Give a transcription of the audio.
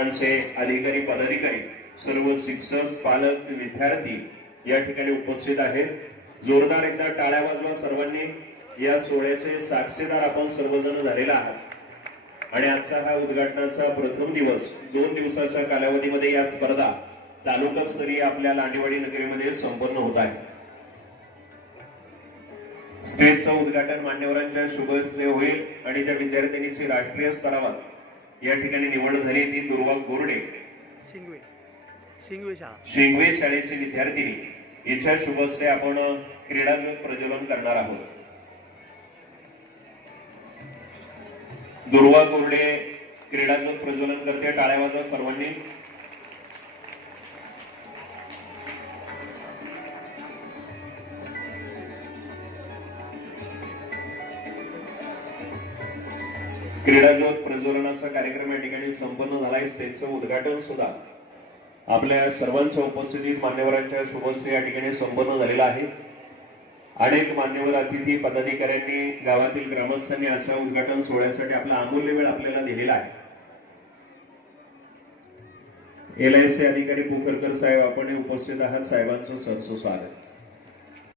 शासनाचे अधिकारी पदाधिकारी सर्व शिक्षक पालक विद्यार्थी या ठिकाणी उपस्थित आहेत. जोरदार एकदा टाळ्या वाजवा सर्वांनी. या सोहळ्याचे साक्षीदार आपण सर्वजण झालेला आहात. आणि आजचा हा उद्घाटनाचा प्रथम दिवस दोन दिवसाच्या कालावधीमध्ये या स्पर्धा तालुकास्तरीय आपल्या लांडेवाडी नगरीमध्ये संपन्न होत आहे. स्टेजचं उद्घाटन मान्यवरांच्या शुभ होईल आणि त्या विद्यार्थिनीची राष्ट्रीय स्तरावर या ठिकाणी निवड झाली ती दुर्वा गोरडे. शिंगवे. शिंगवे शाळा. शेंगवे शाळेची विद्यार्थिनी हिच्या शुभ हस्ते आपण क्रीडा प्रज्वलन करणार आहोत. दुर्वा गोरडे क्रीडा प्रज्वलन करते टाळ्या सर्वांनी. क्रीडाज्योत प्रज्वलनाचा कार्यक्रम या ठिकाणी संपन्न झालाय. स्टेजचं उद्घाटन सुद्धा आपल्या सर्वांच्या उपस्थितीत मान्यवरांच्या शुभस्ते या ठिकाणी संपन्न झालेला आहे. अनेक मान्यवर अतिथी पदाधिकाऱ्यांनी गावातील ग्रामस्थांनी आजच्या उद्घाटन सोहळ्यासाठी आपला अमूल्य वेळ आपल्याला दिलेला आहे. एल आय सी अधिकारी पोकरकर साहेब आपण उपस्थित आहात. साहेबांचं सरसो स्वागत.